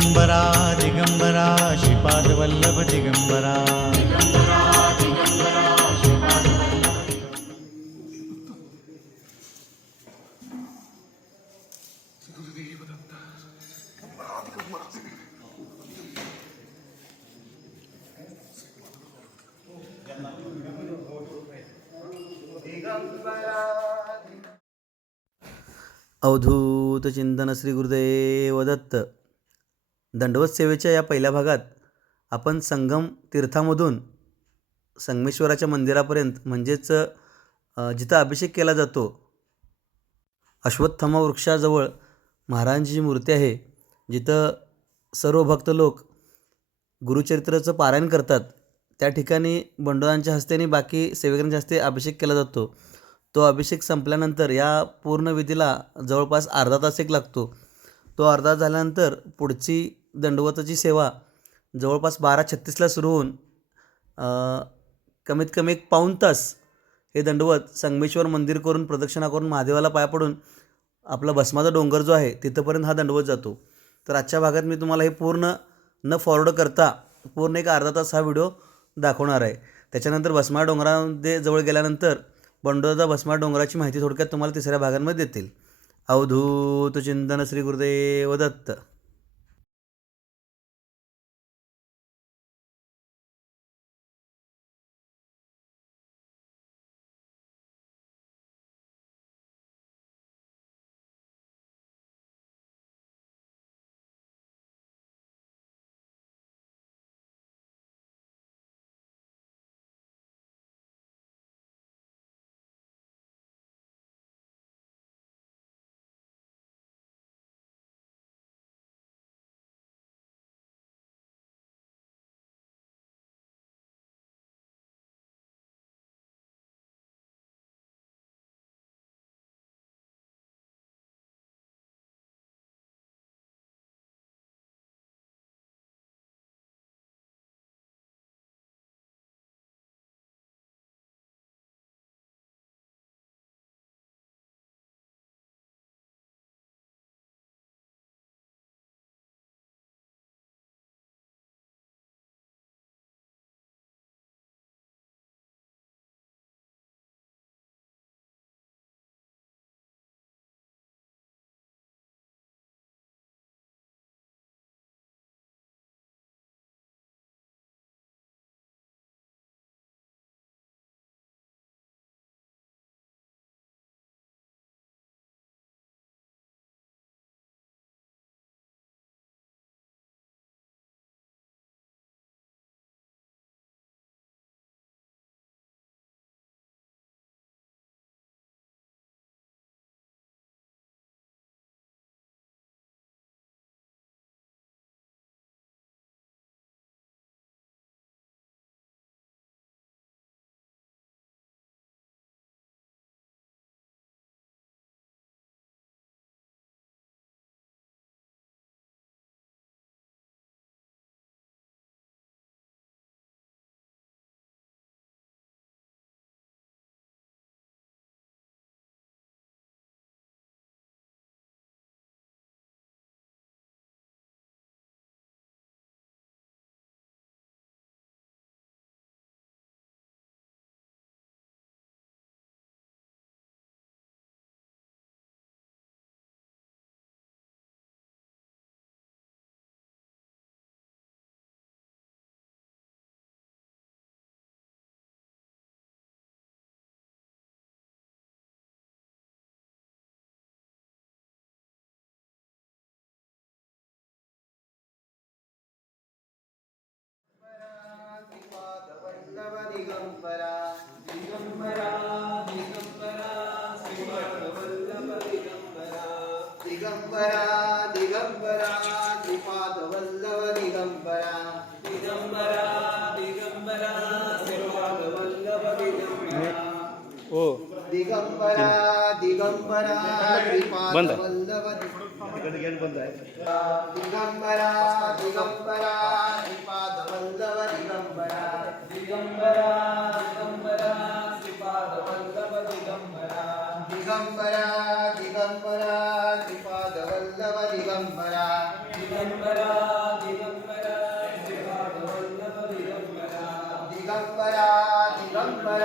दिगंबरा दिगंबरा श्रीपादवल्लभ दिगंबरा. अवधूत चिंतन श्री गुरुदेव दत्त. दंडवत सेवेच्या या पहिल्या भागात आपण संगम तीर्थामधून संगमेश्वराच्या मंदिरापर्यंत म्हणजेच जिथं अभिषेक केला जातो अश्वत्थामा वृक्षाजवळ महाराजांची मूर्ती आहे जिथं सर्व भक्त लोक गुरुचरित्राचं पारायण करतात त्या ठिकाणी बंडोदांच्या हस्ते आणि बाकी सेवकांच्या हस्ते अभिषेक केला जातो. तो अभिषेक संपल्यानंतर या पूर्ण विधीला जवळपास अर्धा तास एक लागतो. तो अर्धा झाल्यानंतर पुढची दंडवताची सेवा जवळपास बारा छत्तीसला सुरू होऊन कमीत कमी एक पाऊण तास हे दंडवत संगमेश्वर मंदिर करून प्रदक्षिणा करून महादेवाला पाया पडून आपला भस्माचा डोंगर जो आहे तिथंपर्यंत हा दंडवत जातो. तर आजच्या भागात मी तुम्हाला हे पूर्ण न फॉरवर्ड करता पूर्ण एक अर्धा तास हा व्हिडिओ दाखवणार आहे. त्याच्यानंतर भस्मा डोंगरामध्ये जवळ गेल्यानंतर बंडोदा भस्मा डोंगराची माहिती थोडक्यात तुम्हाला तिसऱ्या भागांमध्ये देतील. अवधूत चिंतन श्री गुरुदेव दत्त. ದಿಗಂಬರ ದಿಗಂಬರ ಬಂದ ದಿಗಂಬರ ದಿಗಂಬರ ಶ್ರೀಪಾದ ವಲ್ಲವ ದಿಗಂಬರ ದಿಗಂಬರ ದಿಗಂಬರ ಶ್ರೀಪಾದ ವಲ್ಲವ ದಿಗಂಬರ ದಿಗಂಬರ ದಿಗಂಬರ ಶ್ರೀಪಾದ ವಲ್ಲವ ದಿಗಂಬರ ದಿಗಂಬರ ದಿಗಂಬರ ಶ್ರೀಪಾದ ವಲ್ಲವ ದಿಗಂಬರ ದಿಗಂಬರ ದಿಗಂಬರ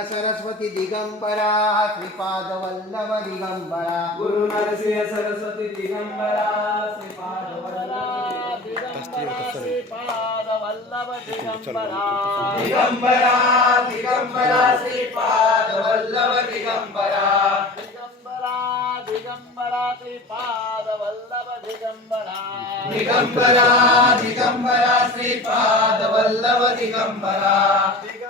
सरस्वती दिगंबरा श्रीपाद वल्लभ दिगंबरा गुरु नरसिंह सरस्वती दिगंबरा श्रीपाद वल्लभ श्रीपाद वल्लभ दिगंबरा दिगंबरा दिगंबरा श्रीपाद वल्लभ दिगंबरा दिगंबरा दिगंबरा श्रीपाद वल्लभ दिगंबरा दिगंबरा दिगंबरा श्रीपाद वल्लभ दिगंबरा दिगंबरा दिगंबरा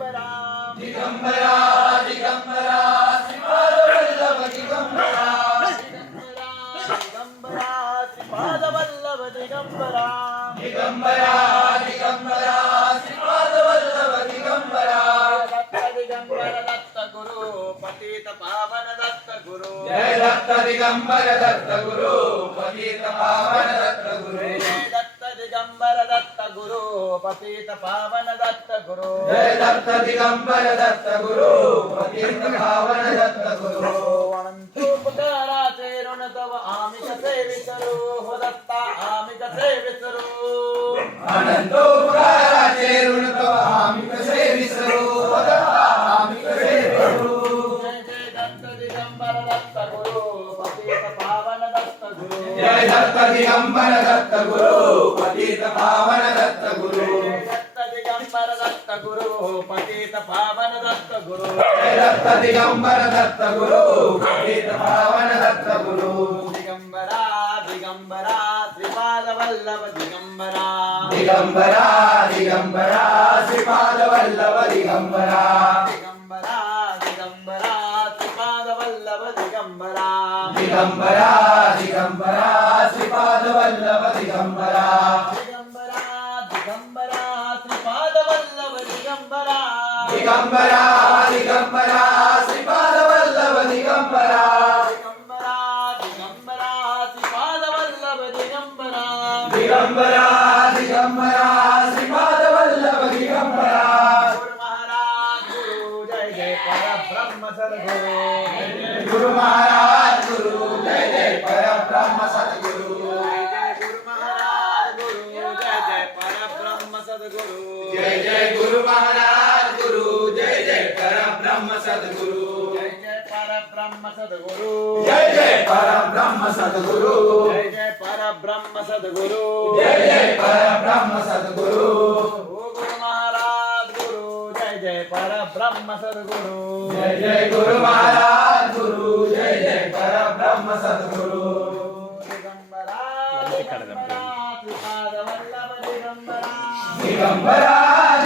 దిగంబరా దిగంబరా దిగంబరా శ్రీపాదవల్లభ దిగంబరా దిగంబరా శ్రీపాదవల్లభ దిగంబరా దిగంబరా దిగంబరా శ్రీపాదవల్లభ దిగంబరా దత్త దిగంబర దత్త గురు పతిత పావన దత్త గురు జయ దత్త దిగంబర దత్త గురు పతిత పావన దత్త గురు ದಿಗಂಬರ ದತ್ತ ಗುರು ಪಪೀತ ಪಾವನ ದತ್ತ ಗುರು ಜಯ ದತ್ತ ದಿಗಂಬರ ದತ್ತ ಗುರು ಪಪೀತ ಪಾವನ ದತ್ತ ಗುರು ಅನಂತೋಪಕಾರ ಚೇರುಣ ತವ ಆಮಿಷ ಸೇವಿಸರು ಹೋ ದತ್ತ ಆಮಿಷ ಸೇವಿಸರು ಅನಂತೋಪಕಾರ ಚೇರುಣ ತವ ಆಮಿಷ దిగంబర దత్త గురు పతిత పావన దత్త గురు దిగంబర దత్త గురు పతిత పావన దత్త గురు దత్త దిగంబర దత్త గురు పతిత పావన దత్త గురు దిగంబర దిగంబర శ్రీపాద వల్లభ దిగంబర దిగంబర దిగంబర శ్రీపాద వల్లభ దిగంబర. దిగంబర దిగంబర శ్రీపాద వల్లభ దిగంబర. దిగంబర దిగంబర శ్రీపాదవల్లవ దిగంబరా దిగంబరా శ్రీపాదవల్లవ దిగంబరా దిగంబరా దిగంబరా శ్రీపాదవల్లవ దిగంబరా దిగంబరా దిగంబరా శ్రీపాదవల్లవ దిగంబరా గురు మహారాజ్ గురు జయ జయ పరబ్రహ్మ సర్వగురు గురు మహారాజ్ महाराज गुरु जय जय पर ब्रह्म सद्गुरु जय जय पर ब्रह्म सद्गुरु जय जय पर ब्रह्म सद्गुरु जय जय पर ब्रह्म सद्गुरु जय जय पर ब्रह्म सद्गुरु ओ गुरु महाराज गुरु जय जय पर ब्रह्म सद्गुरु जय जय गुरु महाराज गुरु जय जय पर ब्रह्म सद्गुरु दिगंबरा दिगंबरा श्रीपाद वल्लभ दिगंबरा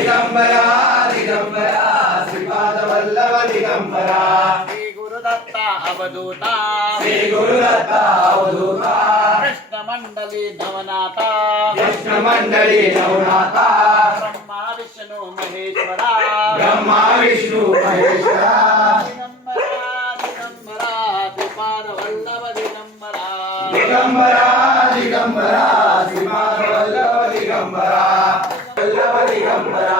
ದಿಗಂಬರಾ ದಿಗಂಬರಾ ಶ್ರೀಪಾದ ವಲ್ಲವ ದಿಗಂಬರಾ ಶ್ರೀ ಗುರುದತ್ತ ಅವಧೂತ ಶ್ರೀ ಗುರುದತ್ತ ಅವಧೂತ ಕೃಷ್ಣ ಮಂಡಳಿ ನವನಾಥ ಕೃಷ್ಣ ಮಂಡಳಿ ನವನಾಥ Brahma Vishnu Maheshwara Brahma Vishnu Maheshwara Digambara Digambara Shripada ವಲ್ಲವ Digambara Digambara Digambara Shripada ವಲ್ಲವ Digambara Digambara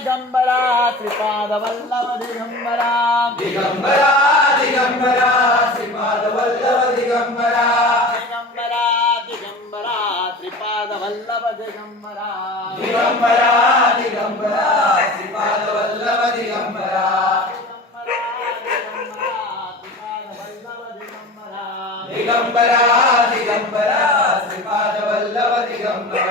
Digambara ತ್ರಿಪಾದ ವಲ್ಲವ Digambara Digambara Digambara ತ್ರಿಪಾದ ವಲ್ಲವ Digambara Digambara Digambara ತ್ರಿಪಾದ ವಲ್ಲವ Digambara Digambara Digambara ತ್ರಿಪಾದ ವಲ್ಲವ Digambara Digambara Digambara ತ್ರಿಪಾದ ವಲ್ಲವ Digambara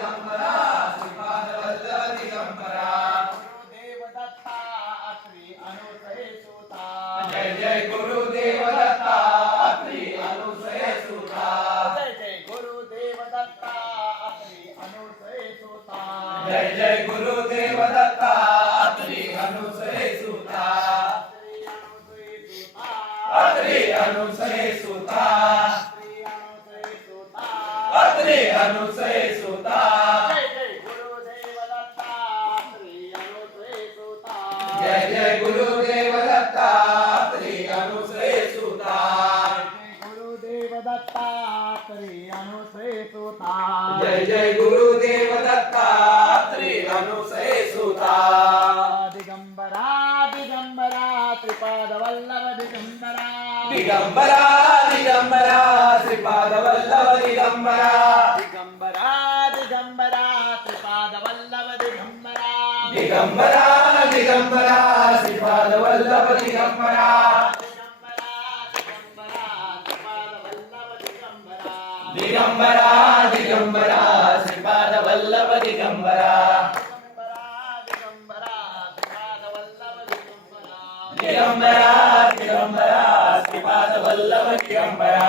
Digambara Digambara త్రిపాదవల్లవ Digambara Digambara Digambara త్రిపాదవల్లవ Digambara Digambara Digambara Sripada Vallabha Digambara Digambara Digambara Sripada Vallabha Digambara.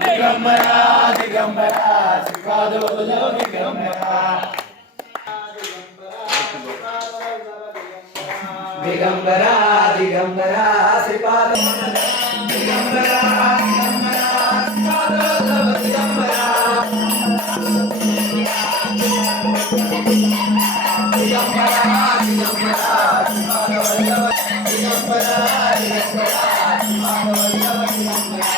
Digambara Digambara శ్రీపాదోలో Digambara Digambara Digambara Sripada Digambara Digambara శ్రీపాదోలో Digambara Digambara Digambara శ్రీపాదోలో Digambara Digambara శ్రీపాదోలో Digambara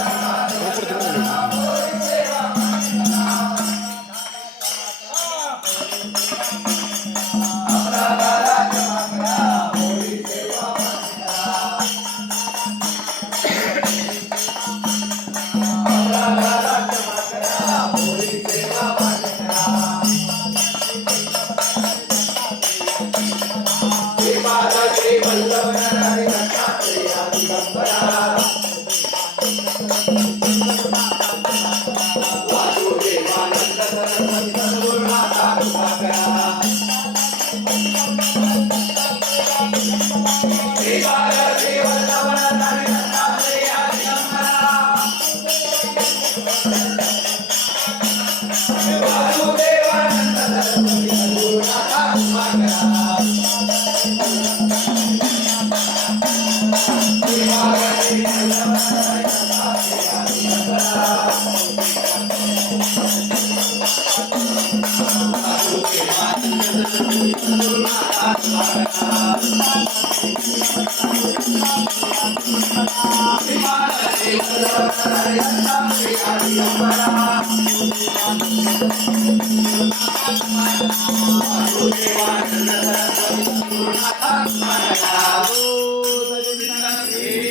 Thank you. Thank you.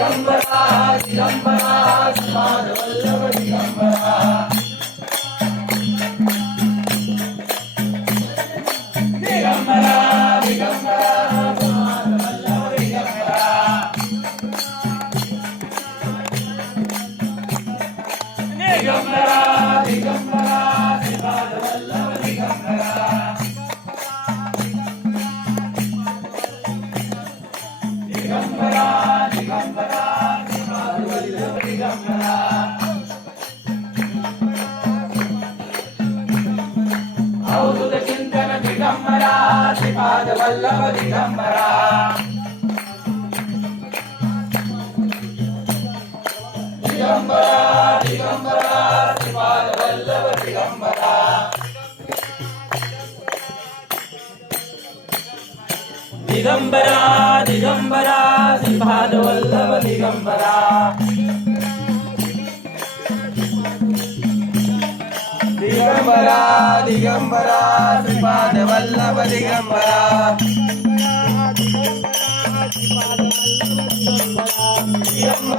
అవధుత Sripada Vallabha Digambara Digambara Digambara Sripada Vallabha Digambara Sripada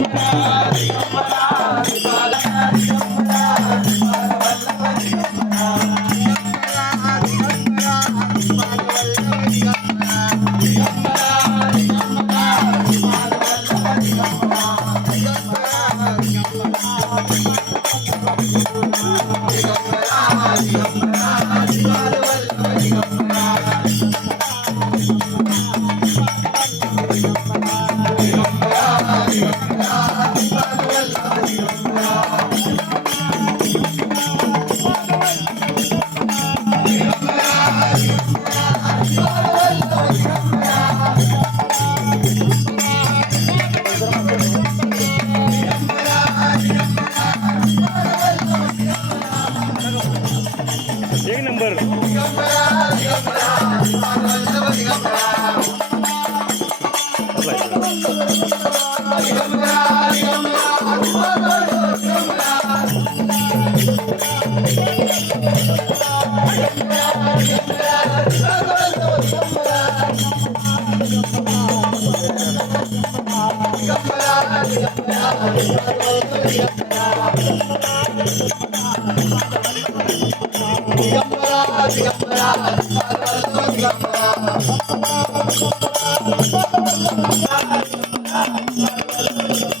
Thank you.